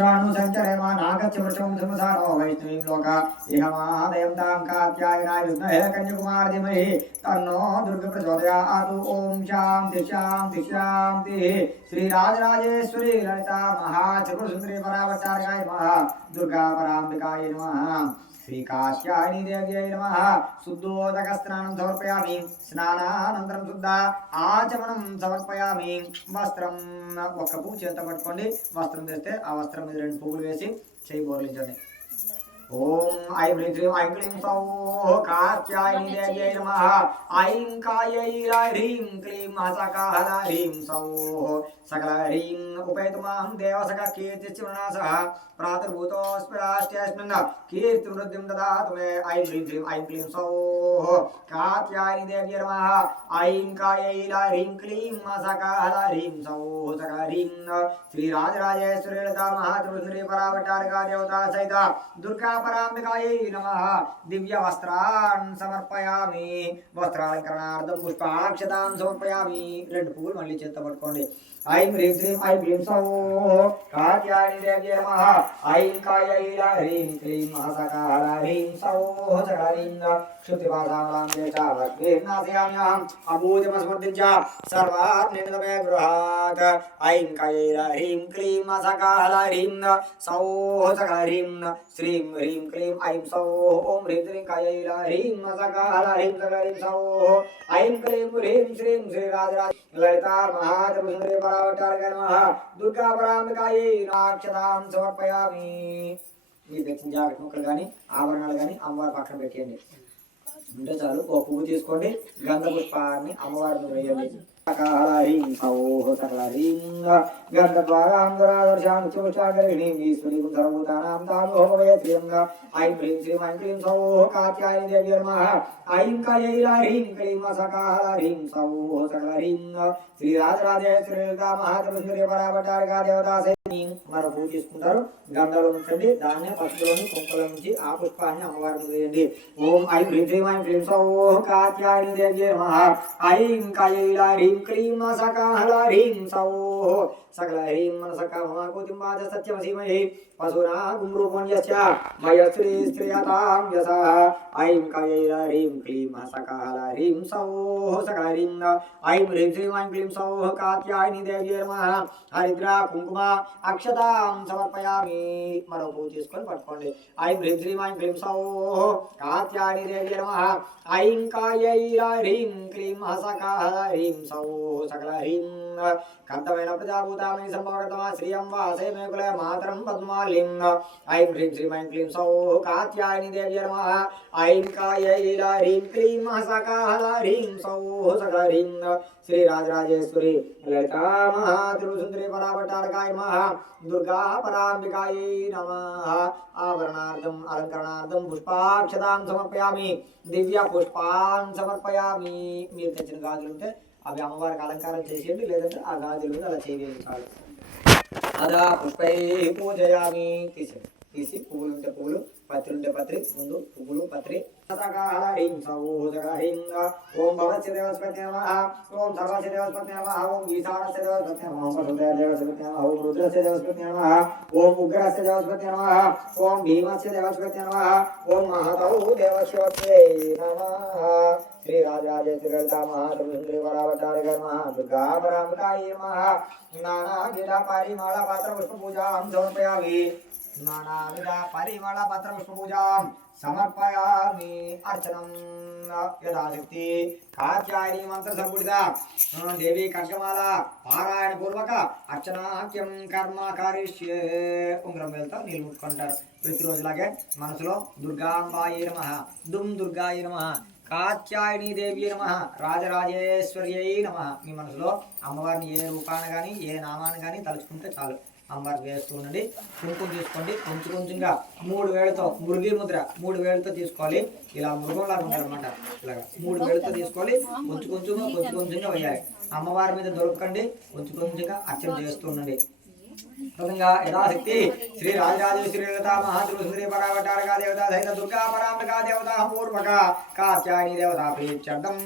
राणु संचरेमा नागच्छ वृषं समसारो वैष्णवीं लोका इहमादयं तां कात्यायनाय विद्महे कन्याकुमार धीमहि तन्नो दुर्गा प्रचोदयात्। ओम शांति शांति शांति। श्री राजराजेश्वरी ललिता महाचतुर्सुंदरी परावतारकाय नमः। दुर्गा पराम्बिकाय नमः। श्री काश्यायनी देव्यै नमः। शुद्धोदक स्नानं समर्पयामि। स्नानानन्तरं शुद्ध आचमनं समर्पयामि। वस्त्रं ఒక్క పువ్వు చేత పట్టుకోండి, వస్త్రం తెస్తే ఆ వస్త్రం మీద 2 పువ్వులు వేసి చేయి బోర్లించండి. ఓం ఐం హ్రీం శ్రీం ఐం క్లీం సౌః కాత్యాయని దేవ్యై నమః. ఐం కాయై హ్రీం క్లీం సకాహల హ్రీం సౌః సకల హ్రీం ఉపేతుమాం దేవసక కీర్తిశ్చమనాసః ప్రాతుర్భూతోస్మిరాష్ట్యస్మిన్ కీర్తివృద్ధిం దదాతు మే. ఐం హ్రీం శ్రీం ఐం క్లీం సౌః కాత్యాయని దేవ్యై నమః. ఐం కాయై హ్రీం క్లీం సకాహల హ్రీం సౌః సకల హ్రీం శ్రీ రాజరాజేశ్వరి లలితా మహాత్రిపురసుందరీ పరావతారికా దేవతా సహిత దుర్గా पराम्बिकायै नमः. दिव्य वस्त्रान् समर्पयामि. वस्त्रालंकरणार्थं पुष्पाक्षतां समर्पयामि. 2 పువ్వులు మళ్ళీ చేత పట్టుకోండి. ఐం హ్రీం శ్రీం ఐం క్లీం సౌః కాత్యాయని దేవ్యై నమః. ఐం కాయై హ్రీం క్లీం సకాహల హ్రీం సౌః సకల హ్రీం క్షుతిపాసామలాం చేతావద్వేర్నాశయామ్యహం అభూజమస్మర్దించ సర్వార్నిమితమే గృహాత్. ఐం కాయై హ్రీం క్లీం సకాహల హ్రీం సౌః సకల హ్రీం శ్రీం హ్రీం క్లీం ఐం సౌః. ఓం హ్రీం శ్రీం కాయై హ్రీం సకాహల హ్రీం సకల హ్రీం సౌః. ఐం క్లీం హ్రీం శ్రీం శ్రీ రాజరాజ లలితా మహాత్రిపురసుందరీ పరావతారికాయ నమః. దుర్గా పరాంబికాయై అక్షతాం సమర్పయామి. ఈ తెచ్చిన జాకెట్ ముక్కలు కానీ ఆభరణాలు కానీ అమ్మవారి పక్కన పెట్టేయండి. ఉంటే చాలు. ఓ పువ్వు తీసుకోండి, గంధ పుష్పాన్ని అమ్మవారి మీద వేయండి. సకాహల హ్రీం సౌః సకల హ్రీం గంధద్వారాంబరాదర్శాం చూచాగరిణీం ఈశ్వరీం సర్వభూతానాం తామోహమయ శ్రీం. ఐం హ్రీం శ్రీం ఐం క్లీం సౌః కాత్యాయని దేవ్యై నమః. ఐం కాయై హ్రీం క్లీం సకాహల హ్రీం సౌః సకల హ్రీం శ్రీ రాజరాజేశ్వరి లలితా మహాత్రిపురసుందరీ పరావతారికా దేవతా సహిత మరో పువ్వు తీసుకుంటారు. గంధంలో ఉంచండి, దాన్ని పసుపులోని కుంకుమలో నుంచి ఆ పుష్పాన్ని అమ్మవారి మీద వేయండి. ఓం ఐం హ్రీం శ్రీం ఐం క్లీం సౌః కాత్యాయని దేవ్యై నమః. ఐం కాయై హ్రీం క్లీం సకాహల హ్రీం సౌః సకల హ్రీం మనసకా మహాకోతింబాజ సత్యమసీమహి పశునా గుంరూపం యస్య మయశ్రీ శ్రియతాం యసః. ఐం కాయై హ్రీం క్లీం సకాహల హ్రీం సౌః సకల హ్రీం ఐం హ్రీం శ్రీం ఐం క్లీం సౌః కాత్యాయని దేవ్యై నమః. హరిద్ర కుంకుమ అక్షతాం సమర్పయామి. మరో పువ్వు తీసుకొని పట్టుకోండి. ఐం హ్రీం శ్రీం ఐం క్లీం సౌః కాత్యాయని దేవ్యై నమః. ఐం కాయై హ్రీం క్లీం సకాహల హ్రీం సౌః సకల హ్రీం కంఠమైన ప్రజాభూతామై సంభవగతమా శ్రియం వాసే మే కులే మాతరం పద్మాలిం. ఐం హ్రీం శ్రీం ఐం క్లీం సౌః కాత్యాయని దేవ్యై నమః. ఐం కాయై హ్రీం క్లీం సకాహల హ్రీం సౌః సకల హ్రీం శ్రీ రాజరాజేశ్వరి లలితా మహాత్రిపురసుందరీ పరావతారికాయ నమః. దుర్గా పరాంబికాయై నమః. ఆభరణార్థం అలంకరణార్థం పుష్పాక్షతాం సమర్పయామి. దివ్య పుష్పాన్ సమర్పయామి. మీరు తెచ్చిన గాజులు ఉంటే అవి అమ్మవారికి అలంకారం చేసేయండి, లేదంటే ఆ గాజులు అలా చేయండి చాలు. అదా పుష్పై పూజయామి. తీసి పువ్వులు ఉంటే పువ్వులు, పత్రి ఉంటే పత్రి, ముందు పువ్వులు పత్రి. సకాహల హ్రీం సౌః సకల హ్రీం ఓం భవస్య దేవస్పతి నమః. ఓం సర్వస్య దేవస్పతి నమః. ఓం ఈశానస్య దేవస్పతి నమః. ఓం వసుదేవ దేవస్పతి నమః. ఓం రుద్రస్య దేవస్పతి నమః. ఓం ఉగ్రస్య దేవస్పతి నమః. ఓం భీమస్య దేవస్పతి నమః. ఓం మహతౌ దేవస్యవత్యై నమః. శ్రీ రాజరాజేశ్వరి లలితా మహాత్రిపురసుందరీ పరావతారికాయ నమః. దుర్గా పరాంబికాయై నమః. నానావిధ పరిమళ పత్ర పుష్ప పూజాం సమర్పయామి. నానావిధ పరిమళ పత్ర పుష్ప పూజాం సమర్పయామి. అర్చనం యథాశక్తి కాత్యాయని మంత్ర సంపుటిత దేవి ఖడ్గమాల పారాయణ పూర్వక అర్చనాఖ్యం కర్మ కరిష్యే. ఉంగరం వెళ్తా నీళ్ళు ముట్టుకుంటారు. ప్రతిరోజులాగే మనసులో దుర్గాంబాయై నమః, దుమ్ దుర్గాయై నమః, కాత్యాయని దేవి నమః, రాజరాజేశ్వర్యై నమః. మీ మనసులో అమ్మవారిని ఏ రూపాన్ని కానీ ఏ నామాన్ని కానీ తలుచుకుంటే చాలు. అమ్మవారికి వేస్తూ ఉండండి. కుంకుమ తీసుకోండి, కొంచెం కొంచెంగా 3 వేలతో మురుగి ముద్ర 3 వేలతో తీసుకోవాలి. ఇలా మృగంలాగా ఉండాలన్నమాట. ఇలాగా 3 వేలతో తీసుకోవాలి. కొంచెం కొంచెంగా వేయాలి. అమ్మవారి మీద దొరకండి, కొంచెం కొంచెంగా అర్చన చేస్తూ ఉండండి. తదంగా యథాశక్తి శ్రీ రాజరాజేశ్వరి దేవత మహాత్రిపుర పరావతారగా దేవత సహిత దుర్గా పరాంబికా దేవత పూర్వక కాత్యాయని దేవత ప్రీత్యర్థం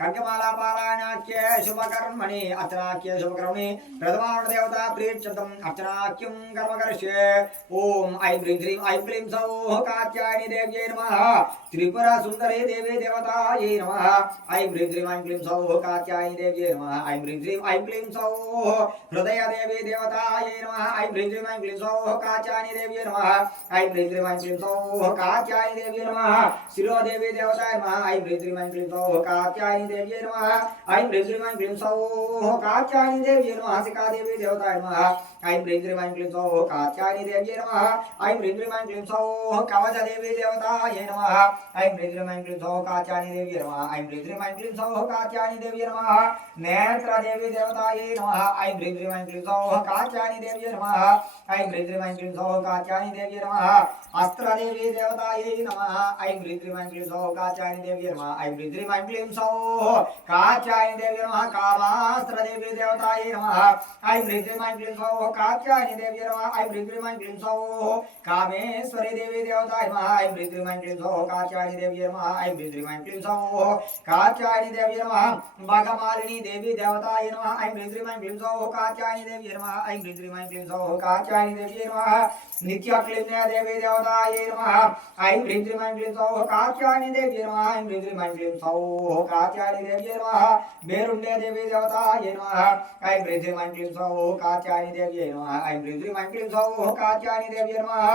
ఖడ్గమాలా పారాయణాఖ్య శుభకర్మణి అర్చనాఖ్య శుభకర్మణి ప్రథమావణ దేవత ప్రీత్యర్థం అర్చనాఖ్యం కర్మకరిష్యే ఓం ఐం హ్రీం శ్రీం ఐం క్లీం సౌః కాత్యాయని దేవ్యై నమః త్రిపుర సుందరే దేవే దేవతాయై నమః ఐం హ్రీం శ్రీం ఐం క్లీం సౌః కాత్యాయని దేవ్యై నమః ఐం హ్రీం శ్రీం ఐం క్లీం సౌః హృదయ దేవే దేవతాయై నమః ఐం హ్రీం శ్రీం ఐం క్లీం సౌః కాత్యాయని దేవ్యై నమః ఐం హ్రీం శ్రీం ఐం క్లీం సౌః కాత్యాయని దేవ్యై నమః శిరో దేవే దేవతాయ నమః ఐం హ్రీం శ్రీం ఐం క్లీం సౌః కాత్యాయని దేవ్యై నమః ఐం హ్రీం శ్రీం ఐం క్లీం సౌః కాత్యాయని దేవ్యై నమః శిఖా దేవే దేవతాయ నమః ఐం హ్రీం శ్రీం ఐం క్లీం సౌః కాత్యాయని దేవ్యై నమః ఐం హ్రీం శ్రీం ఐం క్లీం సౌః కవచ దేవే దేవతాయ నమః ఐం హ్రీం శ్రీం ఐం క్లీం సౌః కాత్యాయని దేవ్యై నమః ఐం హ్రీం శ్రీం ఐం క్లీం సౌః కాత్యాయని దేవ్యై నమః నేత్ర దేవే దేవతాయ నమః ఐం హ్రీం శ్రీం ఐం క్లీం సౌః కాత్యాయని దేవ్యై నమః ఐం హ్రీం శ్రీం ఐం క్లీం సౌః కాత్యాయని దేవ్యై నమః అస్త్ర దేవే దేవతాయ నమః ఐం హ్రీం శ్రీం ఐం క్లీం సౌః కాత్యాయని దేవ్యై నమః ఐం హ్రీం శ్రీం ఐం క్లీం సౌః కాత్యాయని దేవ్యై నమః కామాస్త్ర దేవే దేవతాయ నమః ఐం హ్రీం శ్రీం ఐం క్లీం సౌః కాత్యాయని దేవ్యై నమః ఐం హ్రీం శ్రీం ఐం క్లీం సౌః కామేశ్వరి దేవే దేవతాయ నమః ఐం హ్రీం శ్రీం ఐం క్లీం సౌః కాత్యాయని దేవ్యై నమః ఐం హ్రీం శ్రీం ఐం క్లీం సౌః కాత్యాయని దేవ్యై నమః భగమాలిని దేవి దేవతాయ నమః ఐం హ్రీం శ్రీం ఐం క్లీం సౌః కాత్యాయని దేవ్యై నమః ఐం హ్రీం శ్రీం ఐం క్లీం సౌః కాత్యాయని దేవ్యై నమః నిత్యక్లీన్య దేవి దేవతాయ నమః ఐం హ్రీం శ్రీం ఐం క్లీం సౌః కాత్యాయని దేవ్యై నమః ఐం హ్రీం శ్రీం ఐం క్లీం సౌః కాత్యాయని దేవ్యై నమః బేరుండే దేవి దేవతాయ నమః ఐం హ్రీం శ్రీం ఐం క్లీం సౌః కాత్యాయని దేవ్యై నమః ఐం హ్రీం శ్రీం ఐం క్లీం సౌః కాత్యాయని దేవ్యై నమః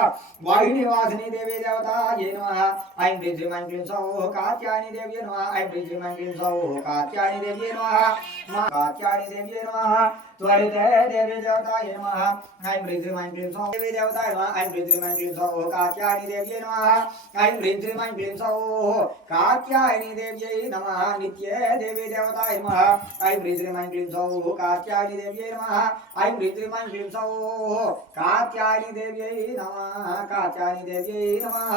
వాహిని వాసిని దేవి దేవతాయ నమః ఐం హ్రీం శ్రీం ఐం క్లీం సౌః కాత్యాయని దేవ్యై నమః ఐం హ్రీం శ్రీం ఐం క్లీం సౌః కాత్యాయని దేవ్యై నమః కాత్యాయని దేవ్యై నమః त्वरिते देवी देवताय नमः ऐं ह्रीं श्रीं ऐं क्लीं सौः देवी देवताय नमः ऐं ह्रीं श्रीं ऐं क्लीं सौः कात्यायनी देव्यै नमः ऐं ह्रीं श्रीं ऐं क्लीं सौः कात्यायनी देव्यै नमः नित्ये देवी देवताय नमः ऐं ह्रीं श्रीं ऐं क्लीं सौः कात्यायनी देव्यै नमः ऐं ह्रीं श्रीं ऐं क्लीं सौः कात्यायनी देव्यै नमः कात्यायनी देव्यै नमः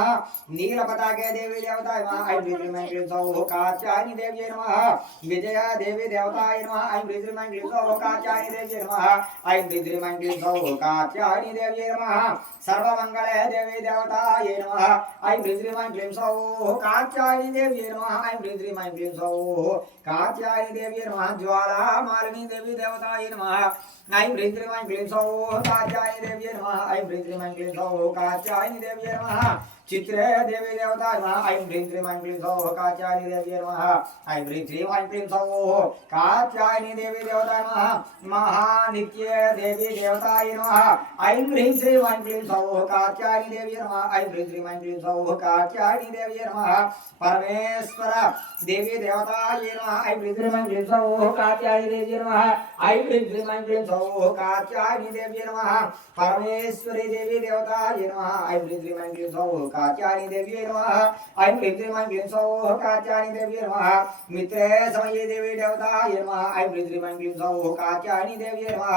नीलपताके देवी देवताय नमः ऐं ह्रीं श्रीं ऐं क्लीं सौः कात्यायनी देव्यै नमः विजया देवी देवताय नमः ऐं ह्रीं श्रीं ऐं क्लीं सौः कात्यायनी देव्यै नमः ऐं ह्रीं श्रीं ऐं क्लीं सौः कात्यायनी देव्यै नमः सर्वमङ्गले देवी देवतायै नमः ऐं ह्रीं श्रीं ऐं क्लीं सौः कात्यायनी देव्यै नमः ऐं ह्रीं श्रीं ऐं क्लीं सौः कात्यायनी देव्यै नमः ज्वालामालिनी देवी देवतायै नमः ऐं ह्रीं श्रीं ऐं क्लीं सौः कात्यायनी देव्यै नमः ऐं ह्रीं श्रीं ऐं क्लीं सौः कात्यायनी देव्यै नमः चित्रे देवी देवताय नमः ऐं ह्रीं श्रीं ऐं क्लीं सौः कात्यायनी देव्यै नमः ऐं ह्रीं श्रीं ऐं क्लीं सौः कात्यायनी देवी देवताय नमः महानित्ये देवी देवताय नमः ऐं ह्रीं श्रीं ऐं क्लीं सौः कात्यायनी देव्यै नमः ऐं ह्रीं श्रीं ऐं क्लीं सौः कात्यायनी देव्यै नमः परमेश्वर देवी देवताय नमः ऐं ह्रीं श्रीं ऐं क्लीं सौः कात्यायनी देव्यै नमः ऐं ह्रीं श्रीं ऐं क्लीं सौः कात्यायनी देव्यै नमः परमेश्वरी देवी देवताय नमः ऐं ह्रीं श्रीं ऐं क्लीं सौः कात्यायनी देव्यै नमः ऐं ह्रीं श्रीं ऐं क्लीं सौः कात्यायनी देव्यै नमः मित्रे समये देवी देवताय नमः ऐं ह्रीं श्रीं ऐं क्लीं सौः कात्यायनी देव्यै नमः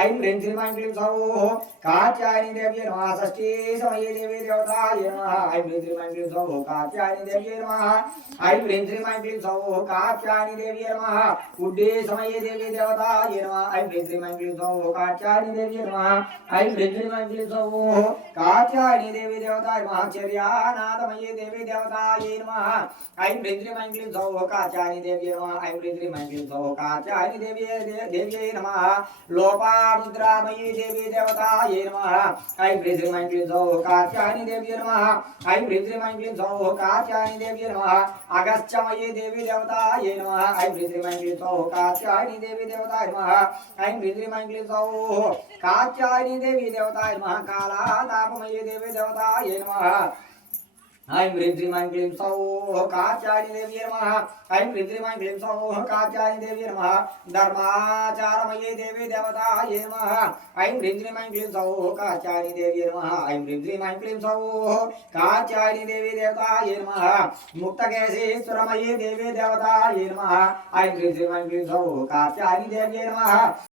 ऐं ह्रीं श्रीं ऐं क्लीं सौः कात्यायनी देव्यै नमः षष्ठी समये देवी देवताय नमः ऐं ह्रीं श्रीं ऐं क्लीं सौः कात्यायनी देव्यै नमः ऐं ह्रीं श्रीं ऐं क्लीं सौः कात्यायनी देव्यै नमः उड्डे समये देवी देवताय नमः ऐं ह्रीं श्रीं ऐं क्लीं सौः कात्यायनी देव्यै नमः ऐं ह्रीं श्रीं ऐं क्लीं सौः कात्यायनी देवी देवताय नमः चर्यानाथमये देवी देवतायै नमः ऐं ह्रीं श्रीं ऐं क्लीं सौः कात्यायनी देव्यै नमः ऐं ह्रीं श्रीं ऐं क्लीं सौः कात्यायनी देव्यै नमः लोपामुद्रामयी देवी देवतायै नमः ऐं ह्रीं श्रीं ऐं क्लीं सौः कात्यायनी देव्यै नमः ऐं ह्रीं श्रीं ऐं क्लीं सौः कात्यायनी देव्यै नमः अगस्त्यमयी देवी देवतायै नमः ऐं ह्रीं श्रीं ऐं क्लीं सौः कात्यायनी देवी देवताय नमः ऐं ह्रीं श्रीं ऐं क्लीं सौः कात्यायनी देवी देवताय नमः कालातापमयी देवी देवतायै नमः ऐं ह्रीं श्रीं ऐं क्लीं सौः कात्यायनी देव्यै नमः ऐं ह्रीं श्रीं ऐं क्लीं सौः कात्यायनी देव्यै नमः धर्माचारमयी देवी देवतायै नमः ऐं ह्रीं श्रीं ऐं क्लीं सौः कात्यायनी देव्यै नमः ऐं ह्रीं श्रीं ऐं क्लीं सौः कात्यायनी देवी देवतायै नमः मुक्तकेशीश्वरमयी देवी देवतायै नमः ऐं ह्रीं श्रीं ऐं क्लीं सौः कात्यायनी देव्यै नमः